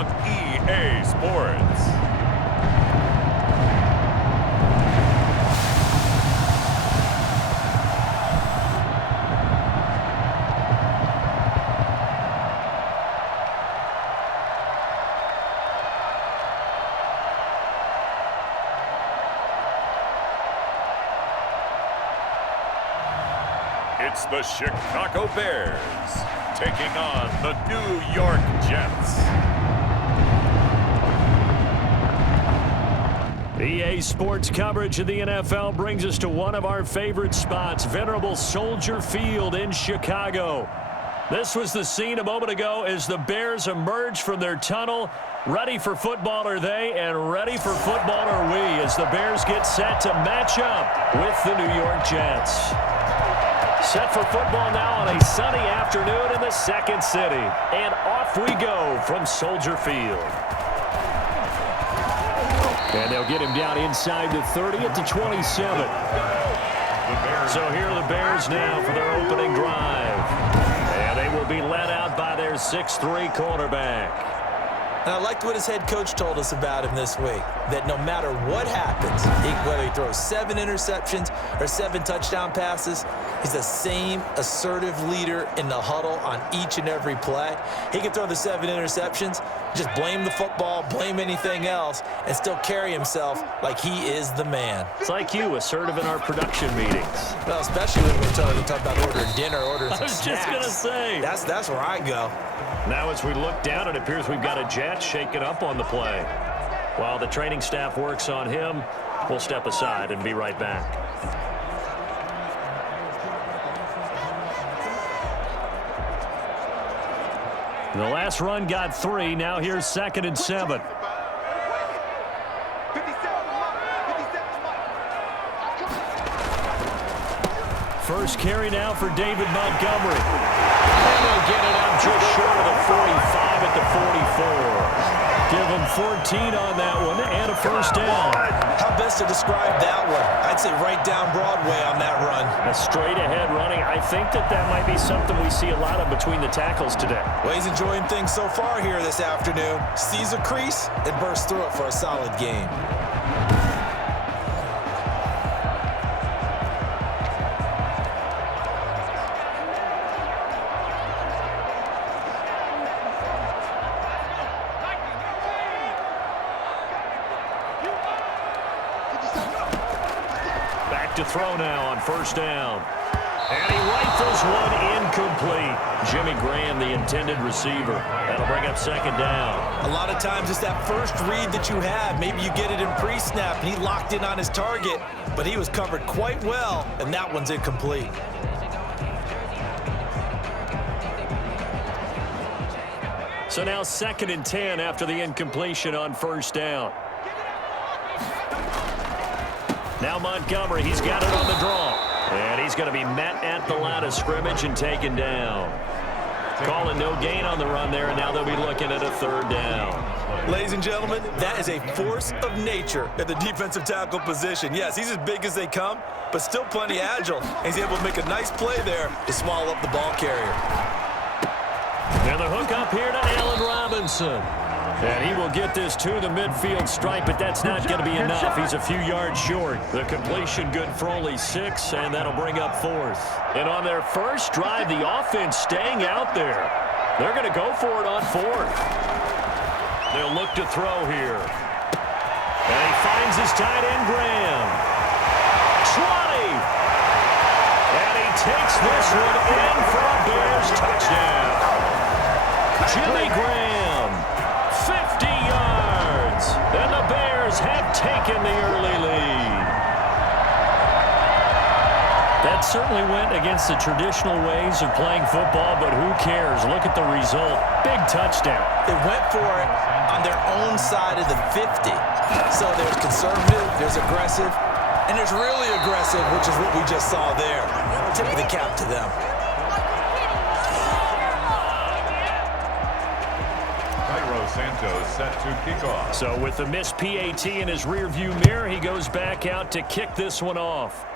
on EA Sports. It's the Chicago Bears taking on the New York Jets. EA Sports coverage of the NFL brings us to one of our favorite spots, venerable Soldier Field in Chicago. This was the scene a moment ago as the Bears emerged from their tunnel. Ready for football are they, and ready for football are we, as the Bears get set to match up with the New York Jets. Set for football now on a sunny afternoon in the second city. And off we go from Soldier Field. And they'll get him down inside the 30 at the 27. So here are the Bears now for their opening drive. And they will be led out by their 6'3" quarterback. And I liked what his head coach told us about him this week, that no matter what happens, whether he throws 7 interceptions or 7 touchdown passes, he's the same assertive leader in the huddle on each and every play. He can throw the 7 interceptions, just blame the football, blame anything else, and still carry himself like he is the man. It's like you, assertive in our production meetings. Well, especially when we're talking about ordering dinner, ordering some snacks. I was just going to say. That's where I go. Now as we look down, it appears we've got a Jet shaken up on the play. While the training staff works on him, we'll step aside and be right back. The last run got 3. Now here's 2nd and 7. First carry now for David Montgomery. And they'll get it up just short of the 45 at the 44. Give him 14 on that one and a first down. How best to describe that one? I'd say right down Broadway on that run. A straight ahead running. I think that might be something we see a lot of between the tackles today. Well, he's enjoying things so far here this afternoon. Sees a crease and bursts through it for a solid game. To throw now on first down. And he rifles one incomplete. Jimmy Graham, the intended receiver. That'll bring up 2nd down. A lot of times it's that first read that you have. Maybe you get it in pre-snap, and he locked in on his target, but he was covered quite well, and that one's incomplete. So now 2nd and 10 after the incompletion on first down. Now Montgomery, he's got it on the draw. And he's going to be met at the line of scrimmage and taken down. Calling no gain on the run there, and now they'll be looking at a 3rd down. Ladies and gentlemen, that is a force of nature at the defensive tackle position. Yes, he's as big as they come, but still plenty agile. He's able to make a nice play there to swallow up the ball carrier. And the hook up here to Allen Robinson. And he will get this to the midfield stripe, but that's not going to be enough. He's a few yards short. The completion good for only 6, and that'll bring up 4th. And on their first drive, the offense staying out there. They're going to go for it on 4th. They'll look to throw here. And he finds his tight end, Graham. 20! And he takes this one in for a Bears touchdown. Jimmy Graham. 50 yards, and the Bears have taken the early lead. That certainly went against the traditional ways of playing football, but who cares? Look at the result. Big touchdown. They went for it on their own side of the 50. So there's conservative, there's aggressive, and there's really aggressive, which is what we just saw there. Tip of the cap to them. Santos set to kick off. So with the missed PAT in his rearview mirror, he goes back out to kick this one off.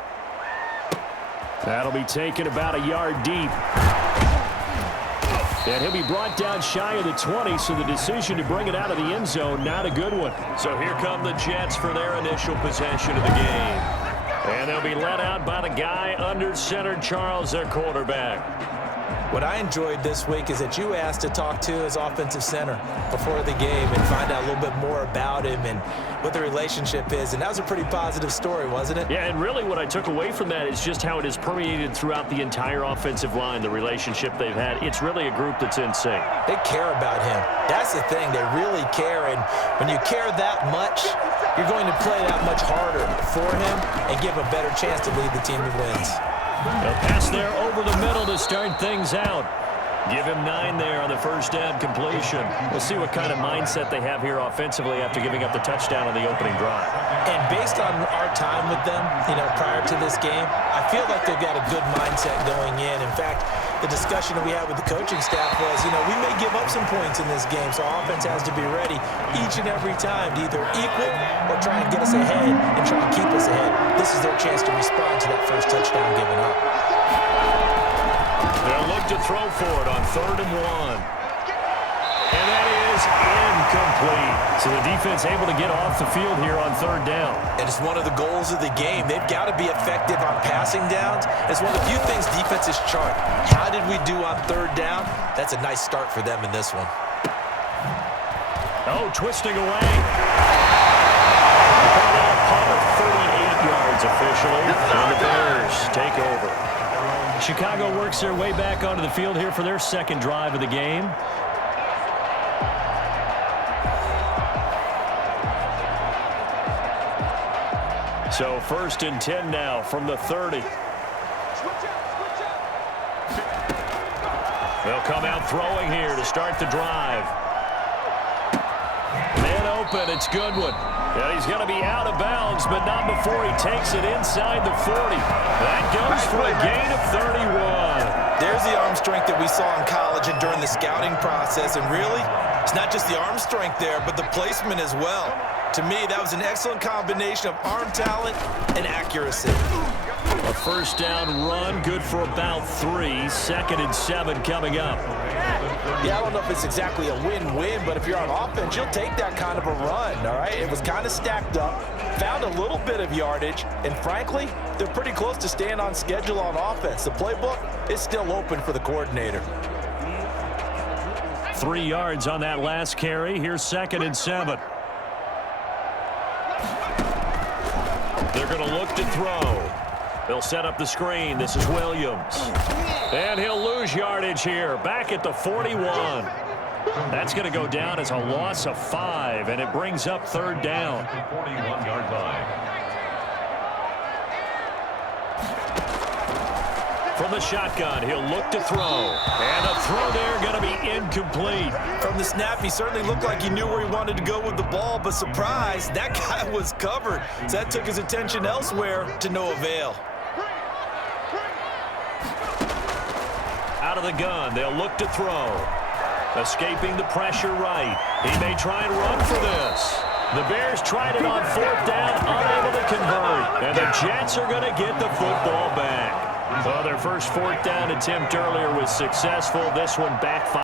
That'll be taken about a yard deep. And he'll be brought down shy of the 20, so the decision to bring it out of the end zone, not a good one. So here come the Jets for their initial possession of the game. And they'll be led out by the guy under center, Charles, their quarterback. What I enjoyed this week is that you asked to talk to his offensive center before the game and find out a little bit more about him and what the relationship is. And that was a pretty positive story, wasn't it? Yeah, and really what I took away from that is just how it is permeated throughout the entire offensive line, the relationship they've had. It's really a group that's in sync. They care about him. That's the thing. They really care. And when you care that much, you're going to play that much harder for him and give a better chance to lead the team to wins. They'll pass there over the middle to start things out. Give him 9 there on the first down completion. We'll see what kind of mindset they have here offensively after giving up the touchdown on the opening drive. And based on our time with them, prior to this game, I feel like they've got a good mindset going in. In fact, the discussion that we had with the coaching staff was, we may give up some points in this game, so our offense has to be ready each and every time to either equal or try and get us ahead and try and keep us ahead. This is their chance to respond to that first touchdown given up. They'll look to throw for it on 3rd and 1. And that is incomplete. So the defense able to get off the field here on 3rd down. And it's one of the goals of the game. They've got to be effective on passing downs. It's one of the few things defenses chart. How did we do on 3rd down? That's a nice start for them in this one. Oh, twisting away. Punt of 38 yards officially. And the Bears take over. Chicago works their way back onto the field here for their second drive of the game. So 1st and 10 now from the 30. They'll come out throwing here to start the drive. Man open, it's Goodwin. And he's going to be out of bounds, but not before he takes it inside the 40. That goes for a gain of 31. There's the arm strength that we saw in college and during the scouting process. And really, it's not just the arm strength there, but the placement as well. To me, that was an excellent combination of arm talent and accuracy. A first down run, good for about 3. 2nd and 7 coming up. Yeah, I don't know if it's exactly a win-win, but if you're on offense, you'll take that kind of a run, all right? It was kind of stacked up, found a little bit of yardage, and frankly, they're pretty close to staying on schedule on offense. The playbook is still open for the coordinator. 3 yards on that last carry. Here's 2nd and 7. They're going to look to throw. They'll set up the screen. This is Williams. And he'll lose yardage here. Back at the 41. That's going to go down as a loss of 5, and it brings up 3rd down. 41-yard line. From the shotgun, he'll look to throw. And a throw there going to be incomplete. From the snap, he certainly looked like he knew where he wanted to go with the ball, but surprise, that guy was covered. So that took his attention elsewhere to no avail. Out of the gun, they'll look to throw. Escaping the pressure right. He may try and run for this. The Bears tried it on 4th down, unable to convert. And the Jets are going to get the football back. Well, their first 4th down attempt earlier was successful. This one backfired.